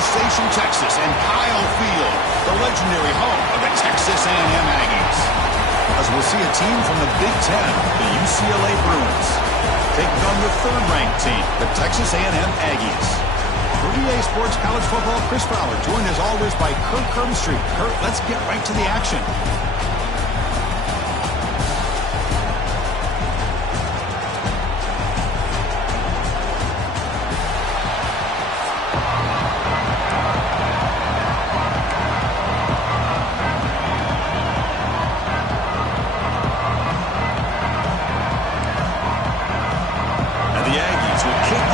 Station, Texas, and Kyle Field, the legendary home of the Texas A&M Aggies. As we'll see a team from the Big Ten, the UCLA Bruins, taking on the third-ranked team, the Texas A&M Aggies. For EA Sports College Football, Chris Fowler, joined as always by Kurt Kirkstreet. Kurt, let's get right to the action.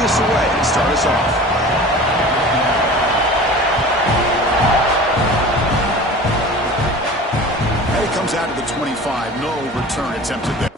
Away to start us off. And it comes out of the 25. No return attempted there.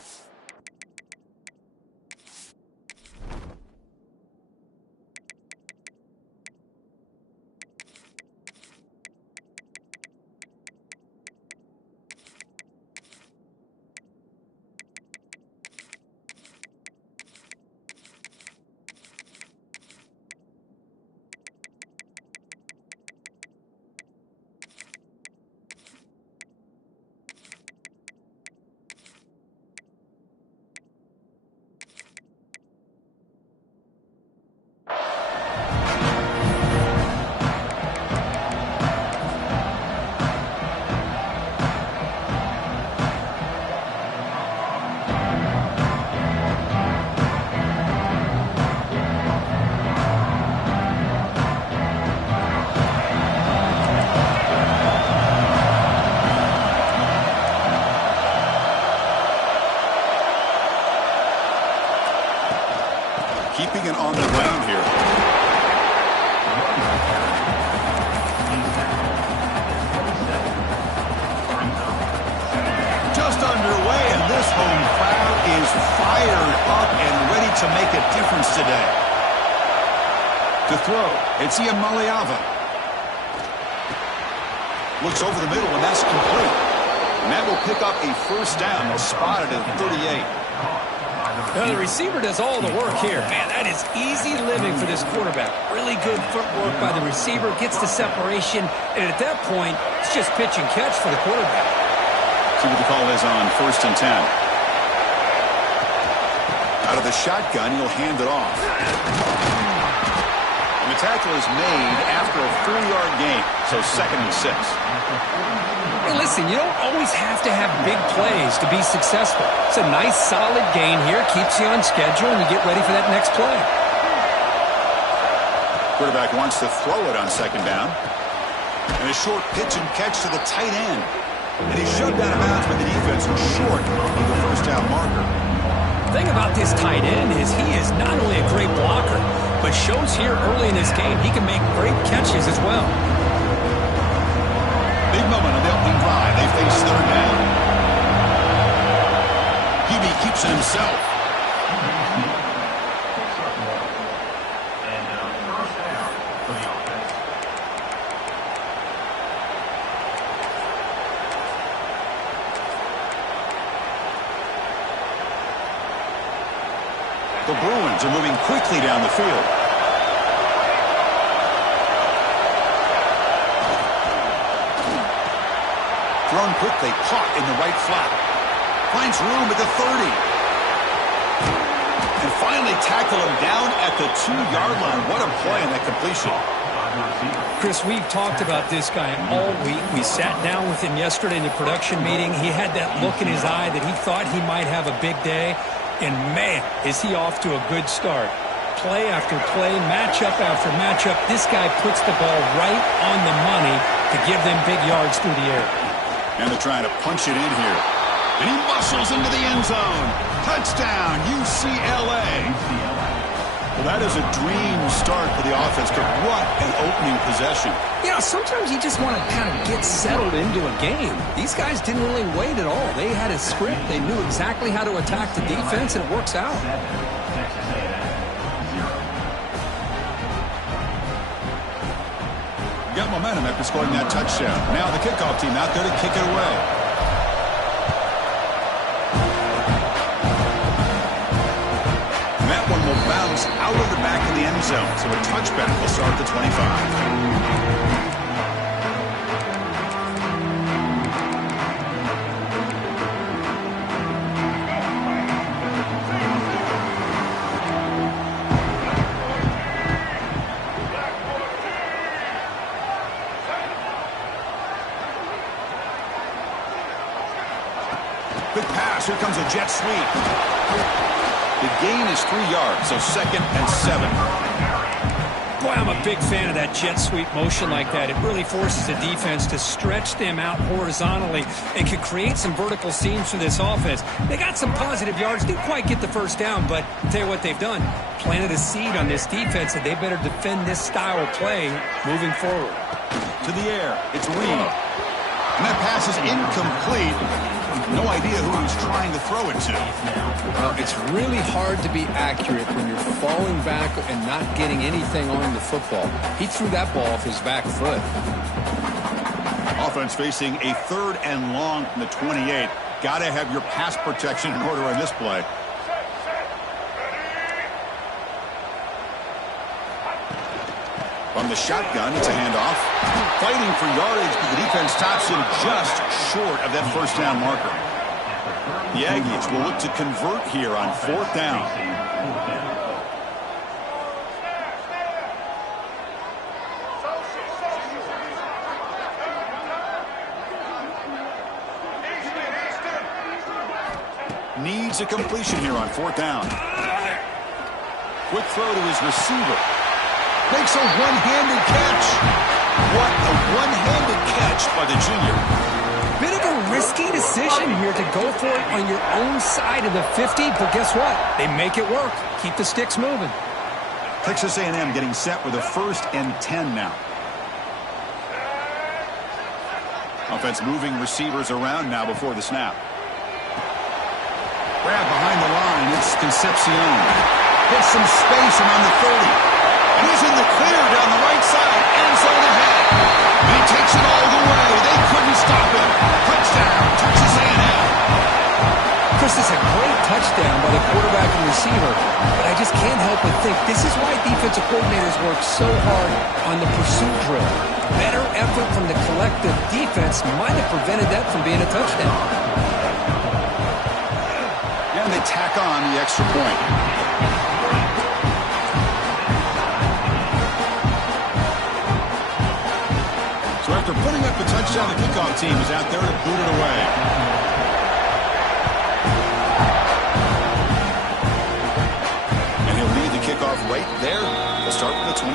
Keeping it on the ground here. Just underway, and this home crowd is fired up and ready to make a difference today. To throw, it's Ian Maliava. Looks over the middle, and that's complete. And that will pick up a first down. Spotted at 38. The receiver does all the work here. Man, that is easy living for this quarterback. Really good footwork by the receiver, gets the separation, and at that point, it's just pitch and catch for the quarterback. See what the call is on 1st and 10. Out of the shotgun, he'll hand it off. And the tackle is made after a 4-yard gain, so 2nd and 6. Hey, listen, you don't always have to have big plays to be successful. It's a nice, solid gain here. Keeps you on schedule, and you get ready for that next play. Quarterback wants to throw it on 2nd down. And a short pitch and catch to the tight end. And he's shoved out of bounds by the defense short of the first down marker. The thing about this tight end is he is not only a great blocker, but shows here early in this game he can make great catches as well. Big moment on the opening drive. They face 3rd down. Hebe keeps it himself. The Bruins are moving quickly down the field. Thrown quickly, caught in the right flat. Finds room at the 30. And finally tackle him down at the 2-yard line. What a play on that completion. Chris, we've talked about this guy all week. We sat down with him yesterday in the production meeting. He had that look in his eye that he thought he might have a big day. And, man, is he off to a good start. Play after play, matchup after matchup. This guy puts the ball right on the money to give them big yards through the air. And they're trying to punch it in here. And he muscles into the end zone. Touchdown, UCLA. Well, that is a dream start for the offense. But what an opening possession. You know, sometimes you just want to kind of get settled into a game. These guys didn't really wait at all. They had a script. They knew exactly how to attack the defense, and it works out. Got momentum after scoring that touchdown. Now the kickoff team out there to kick it away. And that one will bounce out of the back in the end zone, so a touchback will start at the 25. Good pass. Here comes a jet sweep. The gain is 3 yards, so 2nd and 7. Boy, I'm a big fan of that jet sweep motion like that. It really forces the defense to stretch them out horizontally and can create some vertical seams for this offense. They got some positive yards, didn't quite get the first down, but I'll tell you what they've done. Planted a seed on this defense, and they better defend this style of play moving forward. To the air. It's Reed. And that pass is incomplete. No idea who he's trying to throw it to. Well, it's really hard to be accurate when you're falling back and not getting anything on the football. He threw that ball off his back foot. Offense facing a 3rd and long from the 28. Got to have your pass protection in order on this play. From the shotgun, it's a handoff. Fighting for yardage, but the defense stops him just short of that first down marker. The Aggies will look to convert here on 4th down. Needs a completion here on 4th down. Quick throw to his receiver. Makes a one-handed catch. What a one-handed catch by the junior. Bit of a risky decision here to go for it on your own side of the 50, but guess what? They make it work. Keep the sticks moving. Texas A&M getting set with a 1st and 10 now. Offense moving receivers around now before the snap. Grab behind the line. It's Concepcion. Gets some space around the 30. And he's in the clear down the right side. End zone ahead. And he takes it all the way. They couldn't stop him. Touchdown, Texas A&M. Chris, is a great touchdown by the quarterback and receiver, but I just can't help but think this is why defensive coordinators work so hard on the pursuit drill. Better effort from the collective defense might have prevented that from being a touchdown. And they tack on the extra point. So after putting up the touchdown, the kickoff team is out there to boot it away. And he'll lead the kickoff right there. They'll start with the 25.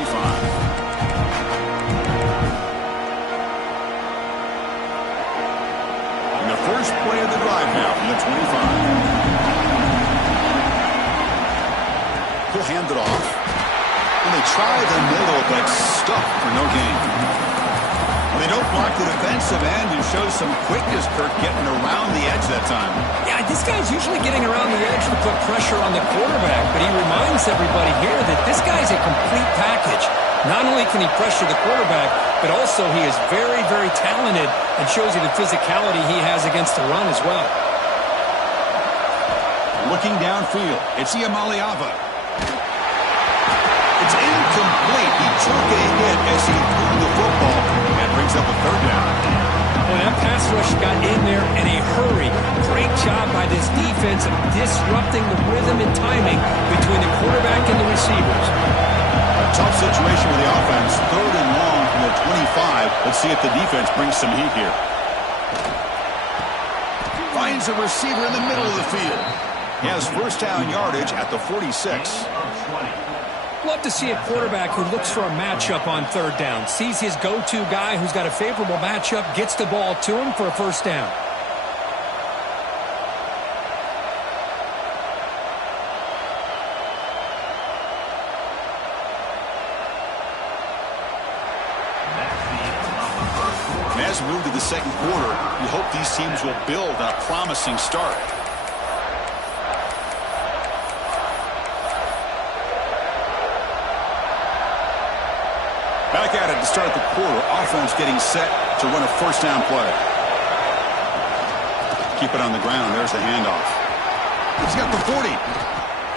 And the first play of the drive now from the 25. He'll hand it off. And they try the middle, but stuck for no gain. They don't block the defensive end and show some quickness, Kirk, getting around the edge that time. Yeah, this guy's usually getting around the edge to put pressure on the quarterback, but he reminds everybody here that this guy's a complete package. Not only can he pressure the quarterback, but also he is very, very talented and shows you the physicality he has against the run as well. Looking downfield, it's Iamaleava. It's incomplete. He took a hit as he threw the football and brings up a 3rd down. Well, that pass rush got in there in a hurry. Great job by this defense of disrupting the rhythm and timing between the quarterback and the receivers. A tough situation with the offense. 3rd and long from the 25. Let's see if the defense brings some heat here. Finds a receiver in the middle of the field. He has first down yardage at the 46. Love to see a quarterback who looks for a matchup on 3rd down. Sees his go-to guy who's got a favorable matchup, gets the ball to him for a first down. As we move to the 2nd quarter, we hope these teams will build on a promising start. Back at it to start the quarter. Offense getting set to run a first down play. Keep it on the ground. There's the handoff. He's got the 40.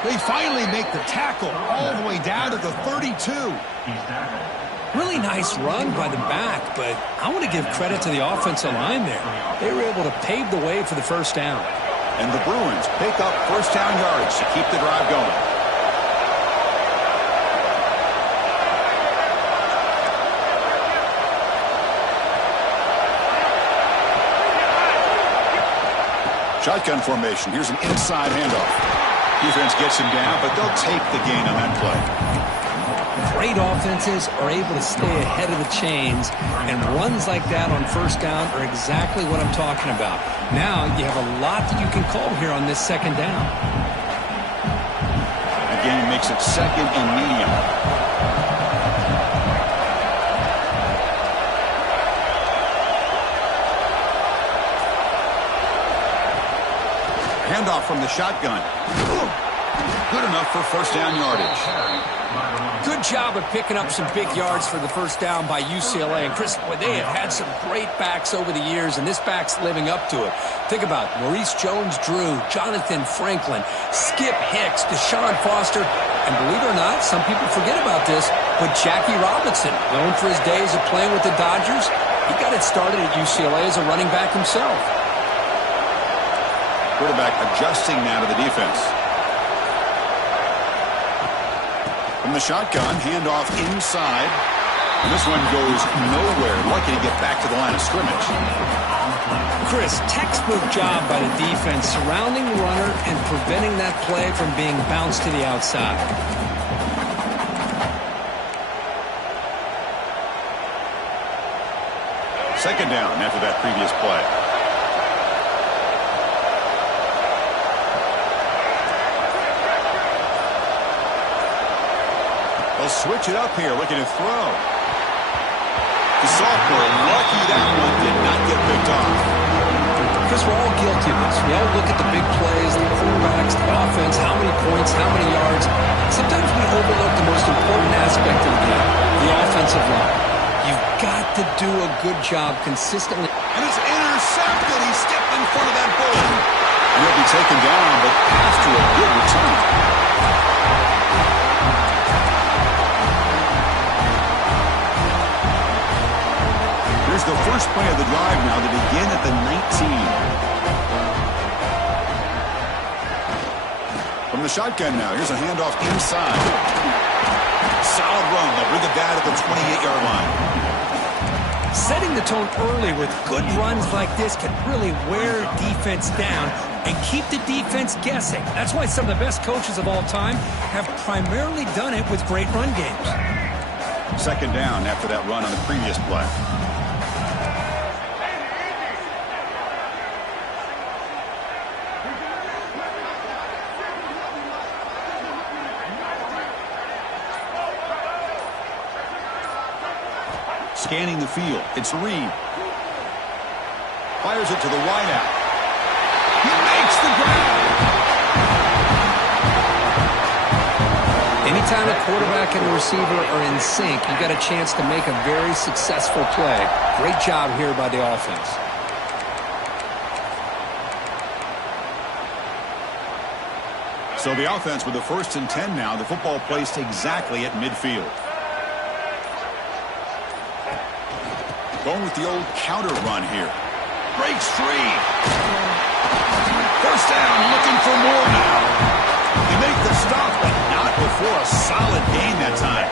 They finally make the tackle all the way down to the 32. Really nice run by the back, but I want to give credit to the offensive line there. They were able to pave the way for the first down. And the Bruins pick up first down yardage to keep the drive going. Shotgun formation. Here's an inside handoff. Defense gets him down, but they'll take the gain on that play. Great offenses are able to stay ahead of the chains, and runs like that on first down are exactly what I'm talking about. Now you have a lot that you can call here on this second down. Again, makes it second and medium. Handoff from the shotgun. Good enough for first down yardage. Good job of picking up some big yards for the first down by UCLA. And Chris, boy, they have had some great backs over the years, and this back's living up to it. Think about Maurice Jones-Drew, Jonathan Franklin, Skip Hicks, Deshaun Foster, and believe it or not, some people forget about this, but Jackie Robinson, known for his days of playing with the Dodgers, he got it started at UCLA as a running back himself. Quarterback adjusting now to the defense. From the shotgun, handoff inside. And this one goes nowhere. Lucky to get back to the line of scrimmage. Chris, textbook job by the defense surrounding the runner and preventing that play from being bounced to the outside. Second down after that previous play. They'll switch it up here, looking to throw. The sophomore, lucky that one did not get picked off. Chris, we're all guilty of this. We all look at the big plays, the quarterbacks, the offense, how many points, how many yards. Sometimes we overlook the most important aspect of the game, the offensive line. You've got to do a good job consistently. And it's intercepted. He stepped in front of that ball. He'll be taken down, but after a good return. Here's the first play of the drive now to begin at the 19. From the shotgun now, here's a handoff inside. Solid run. They'll bring it down at the 28-yard line. Setting the tone early with good runs like this can really wear defense down and keep the defense guessing. That's why some of the best coaches of all time have primarily done it with great run games. Second down after that run on the previous play. Scanning the field. It's Reed. Fires it to the wideout. He makes the grab. Anytime a quarterback and a receiver are in sync, you got a chance to make a very successful play. Great job here by the offense. So the offense with the 1st and 10 now. The football placed exactly at midfield. Going with the old counter run here. Breaks free. First down, looking for more now. They make the stop, but not before a solid gain that time.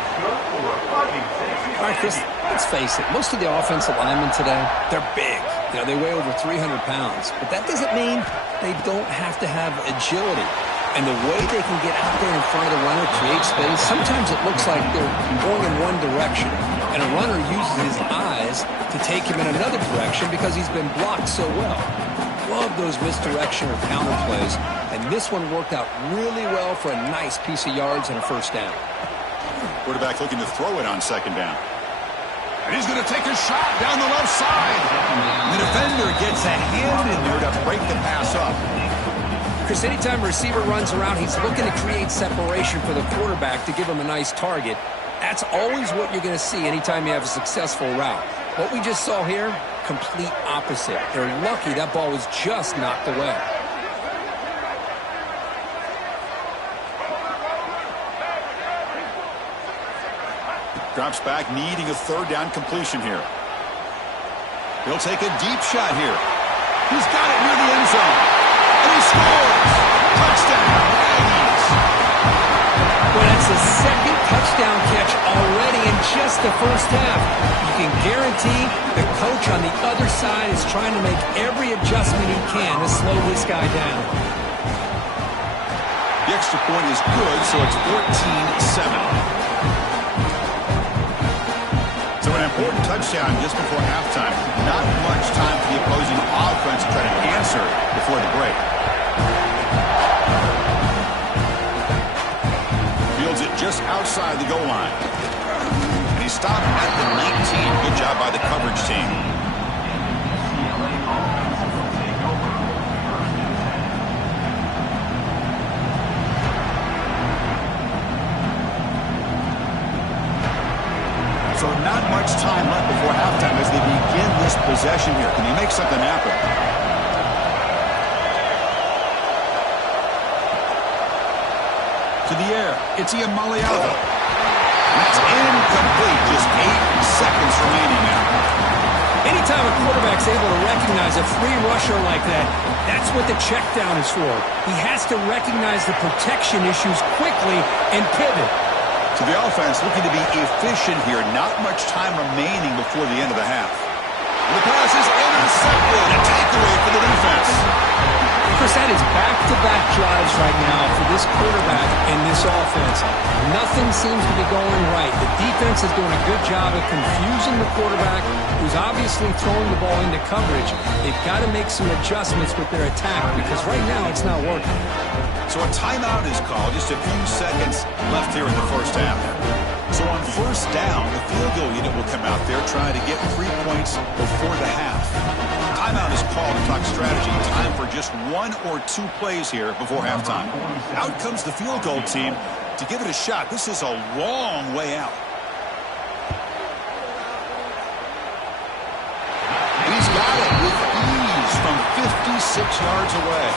All right, Chris, let's face it. Most of the offensive linemen today, they're big. You know, they weigh over 300 pounds. But that doesn't mean they don't have to have agility. And the way they can get out there in front of the runner, create space, sometimes it looks like they're going in one direction. And a runner uses his eyes to take him in another direction because he's been blocked so well. Love those misdirection or counter plays. And this one worked out really well for a nice piece of yards and a first down. Quarterback looking to throw it on second down. And he's going to take a shot down the left side. The defender gets a hand in there to break the pass up. Chris, anytime a receiver runs around, he's looking to create separation for the quarterback to give him a nice target. That's always what you're going to see anytime you have a successful route. What we just saw here, complete opposite. They're lucky that ball was just knocked away. Drops back, needing a third down completion here. He'll take a deep shot here. He's got it near the end zone. And he scores! Touchdown, Aggies! Well, that's the second touchdown catch already in just the first half. You can guarantee the coach on the other side is trying to make every adjustment he can to slow this guy down. The extra point is good, so it's 14-7. So an important touchdown just before halftime. Not much time for the opposing offense to try to answer before the break. Fields it just outside the goal line. And he stopped at the 19. Good job by the coverage team. So not much time left before halftime as they begin this possession here. Can he make something happen? To the air. It's Iamaleava. That's incomplete. Just 8 seconds remaining now. Anytime a quarterback's able to recognize a free rusher like that, that's what the check down is for. He has to recognize the protection issues quickly and pivot. To the offense, looking to be efficient here. Not much time remaining before the end of the half. The pass is intercepted. A takeaway for the defense. Chris, that is back-to-back drives right now for this quarterback and this offense. Nothing seems to be going right. The defense is doing a good job of confusing the quarterback, who's obviously throwing the ball into coverage. They've got to make some adjustments with their attack because right now it's not working. So a timeout is called. Just a few seconds left here in the first half. So on first down, the field goal unit will come out there trying to get 3 points before the half. Timeout is called to talk strategy. Time for just 1 or 2 plays here before halftime. Out comes the field goal team to give it a shot. This is a long way out. He's got it with ease from 56 yards away.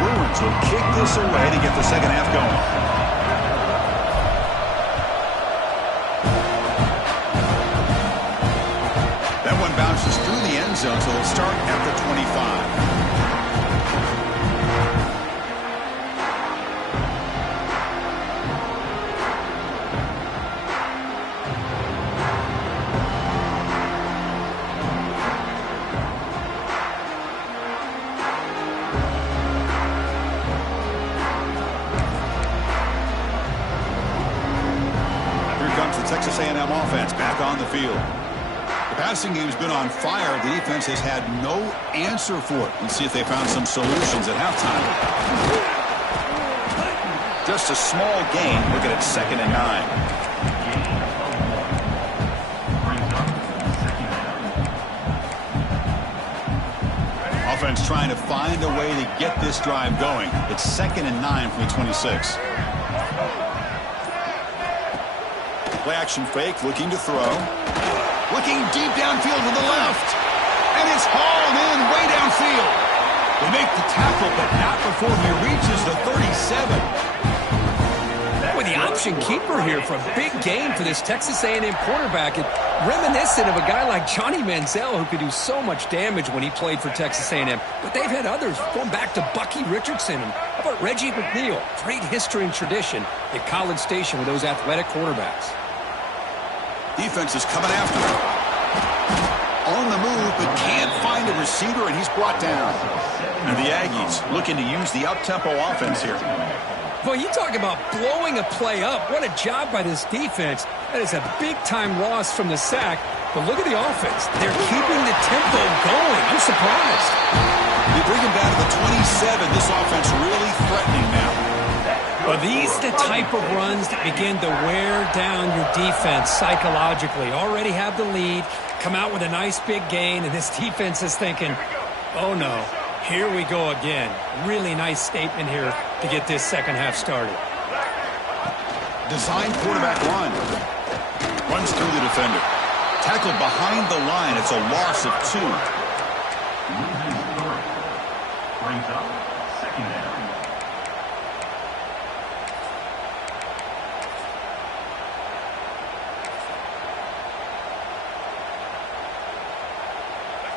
Bruins will kick this away to get the second half going. That one bounces through the end zone, so they'll start at the 25. Texas A&M offense back on the field. The passing game's been on fire. The defense has had no answer for it. Let's see if they found some solutions at halftime. Just a small gain. Look at it, 2nd and 9. Offense trying to find a way to get this drive going. It's 2nd and 9 from the 26. Play action fake, looking to throw. Looking deep downfield to the left. And it's hauled in way downfield. They make the tackle, but not before he reaches the 37. With the option keeper here for a big game for this Texas A&M quarterback. It reminiscent of a guy like Johnny Manziel who could do so much damage when he played for Texas A&M. But they've had others going back to Bucky Richardson. And how about Reggie McNeil? Great history and tradition at College Station with those athletic quarterbacks. Defense is coming after him. On the move, but can't find a receiver, and he's brought down. And the Aggies looking to use the up-tempo offense here. Boy, you talk about blowing a play up. What a job by this defense. That is a big-time loss from the sack. But look at the offense. They're keeping the tempo going. I'm surprised. They bring him down to the 27. This offense really threatening now. Well, these are the type of runs that begin to wear down your defense psychologically. Already have the lead, come out with a nice big gain, and this defense is thinking, oh no, here we go again. Really nice statement here to get this second half started. Design quarterback run. Runs through the defender. Tackled behind the line. It's a loss of 2.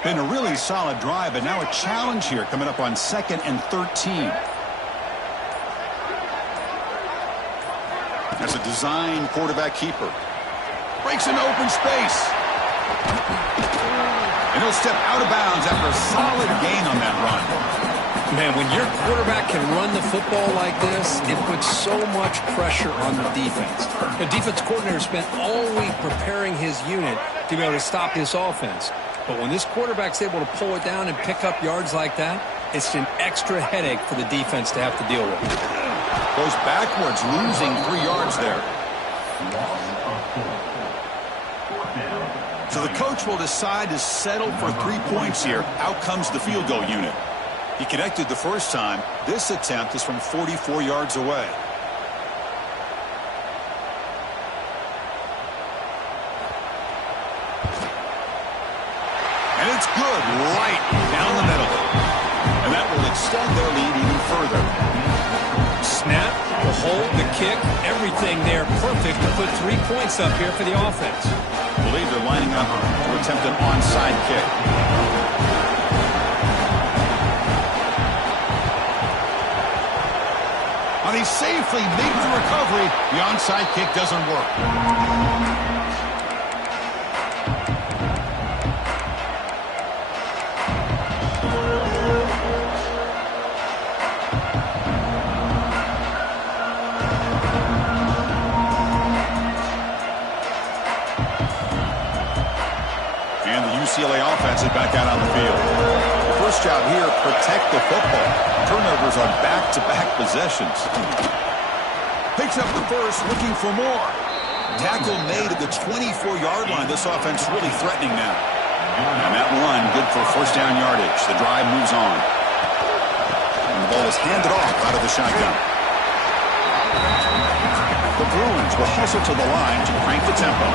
Been a really solid drive, but now a challenge here coming up on 2nd and 13. That's a design quarterback keeper. Breaks an open space. And he'll step out of bounds after a solid gain on that run. Man, when your quarterback can run the football like this, it puts so much pressure on the defense. The defense coordinator spent all week preparing his unit to be able to stop this offense. But when this quarterback's able to pull it down and pick up yards like that, it's an extra headache for the defense to have to deal with. Goes backwards, losing 3 yards there. So the coach will decide to settle for 3 points here. Out comes the field goal unit. He connected the first time. This attempt is from 44 yards away. And it's good right down the middle. And that will extend their lead even further. Snap, the hold, the kick, everything there perfect to put 3 points up here for the offense. I believe they're lining up to attempt an onside kick. They safely make the recovery. The onside kick doesn't work. And the UCLA offense is back out on the field. The first job here, protect the football. Turnovers on back-to-back possessions. Picks up the first, looking for more. Tackle made at the 24-yard line. This offense really threatening now. And that run, good for first down yardage. The drive moves on. And the ball is handed off out of the shotgun. The Bruins will hustle to the line to crank the tempo.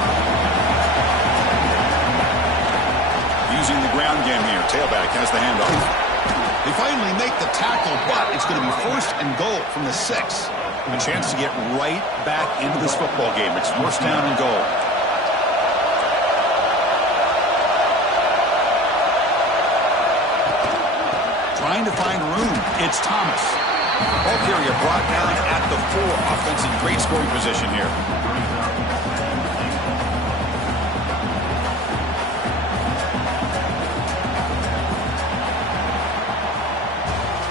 Using the ground game here. Tailback has the handoff. They finally make the tackle, but it's going to be 1st and goal from the 6. A chance to get right back into this football game. It's 1st down and goal. Trying to find room. It's Thomas. Ball carrier brought down at the 4. Offensive great scoring position here.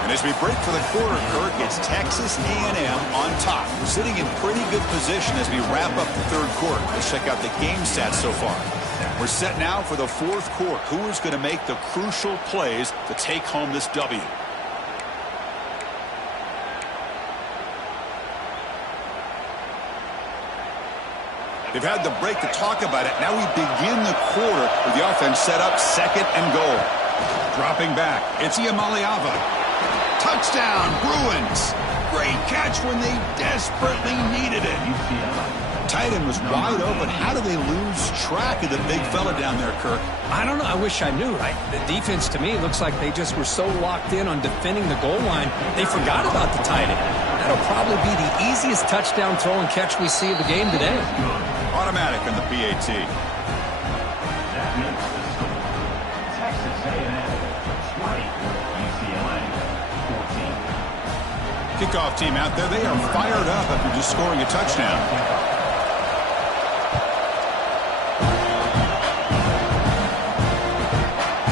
As we break for the quarter, Kirk, it's Texas A&M on top. We're sitting in pretty good position as we wrap up the 3rd quarter. Let's check out the game stats so far. We're set now for the 4th quarter. Who is going to make the crucial plays to take home this W? They've had the break to talk about it. Now we begin the quarter with the offense set up 2nd and goal. Dropping back, it's Iamaleava. Touchdown, Bruins. Great catch when they desperately needed it. Tight end was wide open. How do they lose track of the big fella down there, Kirk? I don't know. I wish I knew. The defense, to me, looks like they just were so locked in on defending the goal line, they forgot about the tight end. That'll probably be the easiest touchdown throw and catch we see of the game today. Automatic on the PAT. That makes the score. Texas A&M 20, UCLA 14. Kickoff team out there, they are fired up after just scoring a touchdown.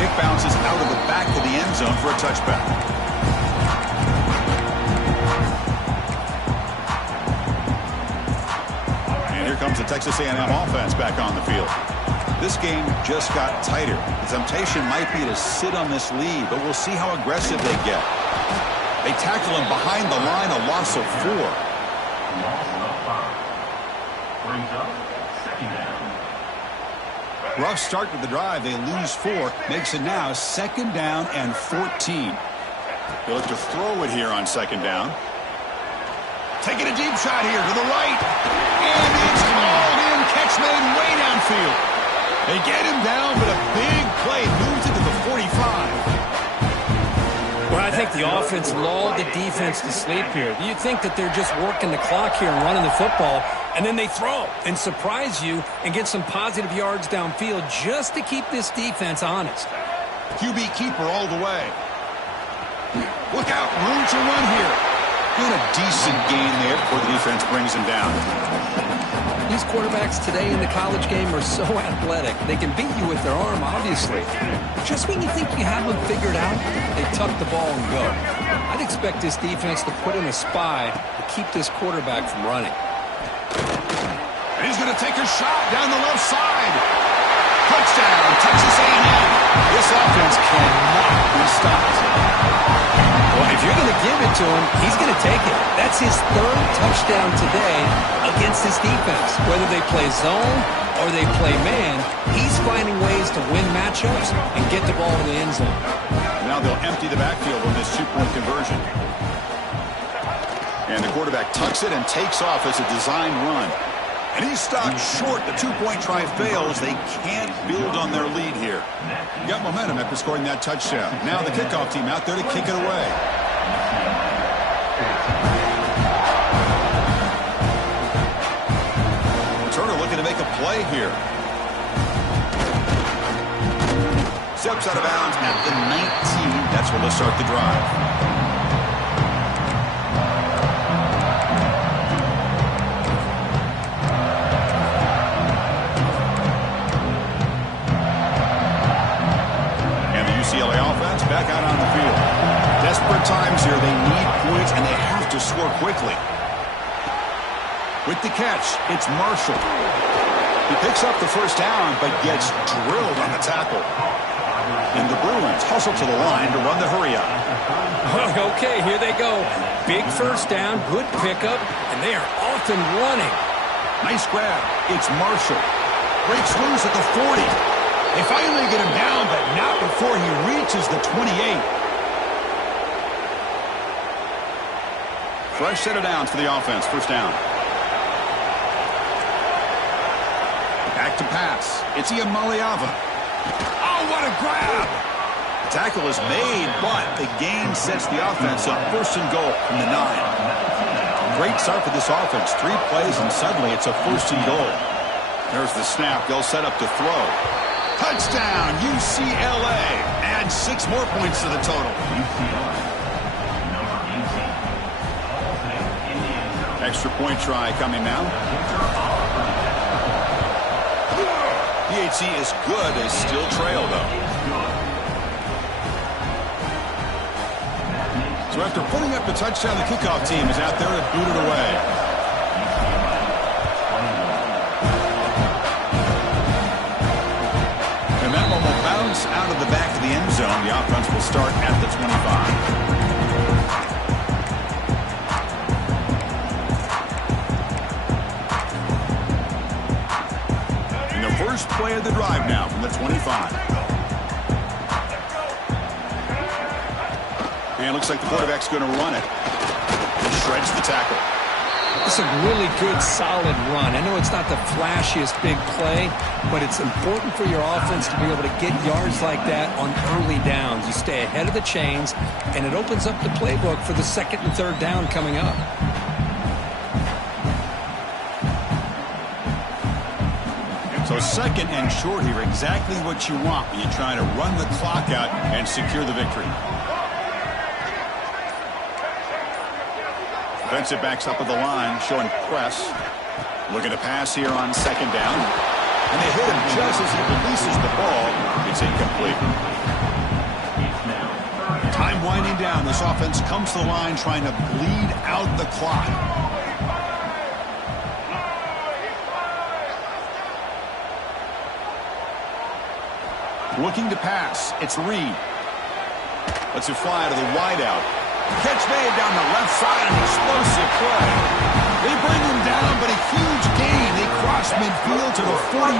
Kick bounces out of the back of the end zone for a touchback. And here comes the Texas A&M offense back on the field. This game just got tighter. The temptation might be to sit on this lead, but we'll see how aggressive they get. They tackle him behind the line, a loss of 4. Loss of 5. Brings up 2nd down. Rough start to the drive. They lose 4. Makes it now 2nd down and 14. They look to throw it here on 2nd down. Taking a deep shot here to the right. And it's hauled in. Catch made way downfield. They get him down, but a big play moves it to the 45. Well, I think the offense lulled the defense to sleep here. You think that they're just working the clock here and running the football, and then they throw and surprise you and get some positive yards downfield just to keep this defense honest. QB keeper all the way. Look out, room to run here. And a decent gain there before the defense brings him down. These quarterbacks today in the college game are so athletic. They can beat you with their arm, obviously. Just when you think you have them figured out, they tuck the ball and go. I'd expect this defense to put in a spy to keep this quarterback from running. And he's going to take a shot down the left side. Touchdown, Texas A&M. This offense cannot be stopped. Well, if you're going to give it to him, he's going to take it. That's his third touchdown today against this defense. Whether they play zone or they play man, he's finding ways to win matchups and get the ball in the end zone. Now they'll empty the backfield on this two-point conversion. And the quarterback tucks it and takes off as a design run. And he's stopped short. The two-point try fails. They can't build on their lead here. Got momentum after scoring that touchdown. Now the kickoff team out there to kick it away. Turner looking to make a play here. Steps out of bounds at the 19. That's where they'll start the drive. UCLA offense back out on the field. Desperate times here. They need points, and they have to score quickly. With the catch, it's Marshall. He picks up the first down, but gets drilled on the tackle. And the Bruins hustle to the line to run the hurry-up. Okay, here they go. Big first down, good pickup, and they are off and running. Nice grab. It's Marshall. Breaks loose at the 40. They finally get him down, but not before he reaches the 28. Fresh set of downs for the offense. First down. Back to pass. It's Iamaleava. Oh, what a grab! The tackle is made, but the gain sets the offense up. First and goal from the 9. Great start for this offense. 3 plays, and suddenly it's a first and goal. There's the snap. They'll set up to throw. Touchdown, UCLA. Add 6 more points to the total. Extra point try coming now. PHC is good. They still trail, though. So after putting up the touchdown, the kickoff team is out there to boot it away. Out of the back of the end zone. The offense will start at the 25. And the first play of the drive now from the 25. And it looks like the quarterback's going to run it. He shreds the tackle. It's a really good, solid run. I know it's not the flashiest big play, but it's important for your offense to be able to get yards like that on early downs. You stay ahead of the chains, and it opens up the playbook for the second and third down coming up. So second and short here, exactly what you want when you're trying to run the clock out and secure the victory. Defensive backs up at the line, showing press. Looking to pass here on second down. And they hit him just as he releases the ball. It's incomplete. Time winding down. This offense comes to the line trying to bleed out the clock. Looking to pass. It's Reed. Lets it fly to the wideout. Catch made down the left side, an explosive play. They bring him down, but a huge gain. They cross midfield to the 49.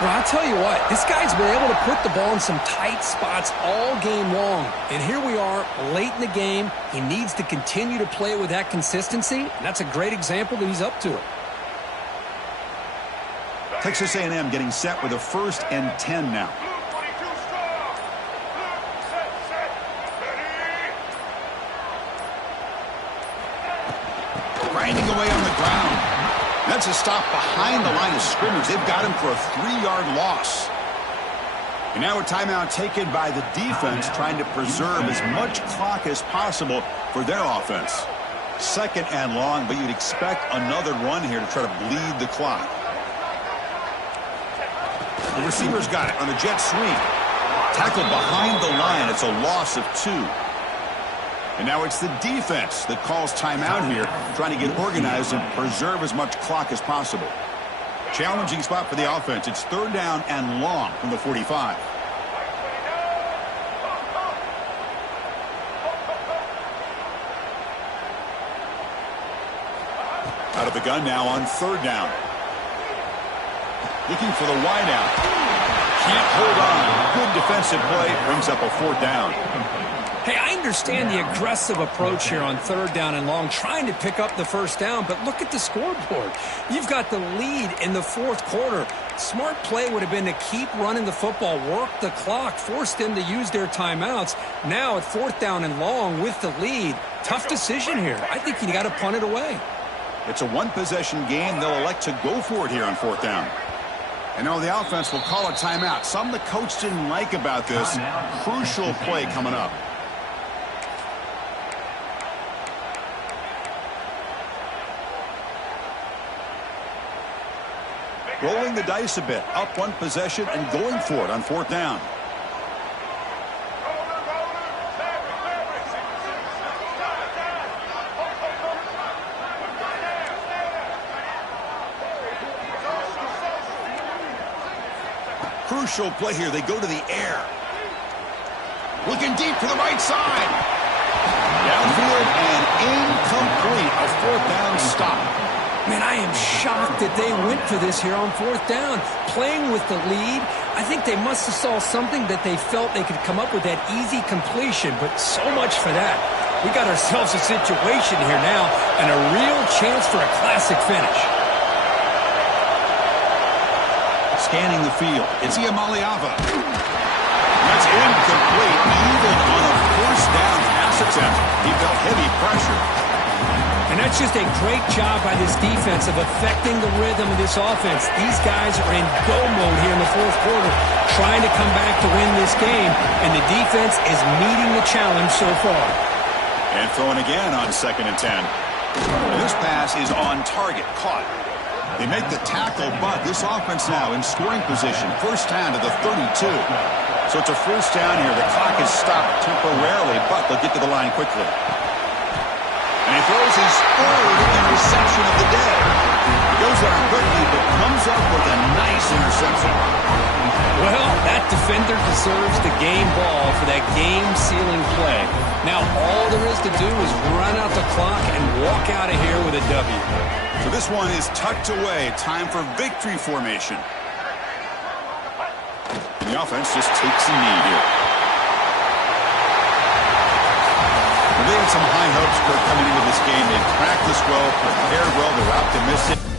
Well, I'll tell you what, this guy's been able to put the ball in some tight spots all game long. And here we are, late in the game. He needs to continue to play with that consistency, and that's a great example that he's up to it. Texas A&M getting set with a 1st and 10 now. Grinding away on the ground. That's a stop behind the line of scrimmage. They've got him for a 3-yard loss. And now a timeout taken by the defense, trying to preserve as much clock as possible for their offense. 2nd and long, but you'd expect another run here to try to bleed the clock. The receiver's got it on a jet sweep. Tackled behind the line. It's a loss of 2. And now it's the defense that calls timeout here, trying to get organized and preserve as much clock as possible. Challenging spot for the offense. It's 3rd down and long from the 45. Out of the gun now on 3rd down. Looking for the wideout. Can't hold on. Good defensive play. Brings up a 4th down. Hey, I understand the aggressive approach here on 3rd down and long, trying to pick up the 1st down, but look at the scoreboard. You've got the lead in the 4th quarter. Smart play would have been to keep running the football, work the clock, force them to use their timeouts. Now at 4th down and long with the lead, tough decision here. I think you got to punt it away. It's a 1-possession game. They'll elect to go for it here on 4th down. And now the offense will call a timeout. Something the coach didn't like about this. Crucial play coming up. Rolling the dice a bit. Up 1 possession and going for it on 4th down. Crucial play here. They go to the air. Looking deep to the right side. Downfield and incomplete. A 4th down stop. Man, I am shocked that they went for this here on 4th down. Playing with the lead, I think they must have saw something that they felt they could come up with that easy completion, but so much for that. We got ourselves a situation here now and a real chance for a classic finish. Scanning the field. It's Iamaliava. That's incomplete. Even on a 1st down pass attempt, he felt heavy pressure. And that's just a great job by this defense of affecting the rhythm of this offense. These guys are in go mode here in the 4th quarter, trying to come back to win this game, and the defense is meeting the challenge so far. And throwing again on 2nd and 10. This pass is on target, caught. They make the tackle, but this offense now in scoring position. 1st down to the 32. So it's a 1st down here. The clock is stopped temporarily, but they'll get to the line quickly. And he throws his 3rd interception of the day. He goes down quickly, but comes up with a nice interception. Well, that defender deserves the game ball for that game-sealing play. Now all there is to do is run out the clock and walk out of here with a W. So this one is tucked away. Time for victory formation. And the offense just takes a knee here. Well, they had some high hopes for coming into this game. They practiced well, prepared well. They're optimistic.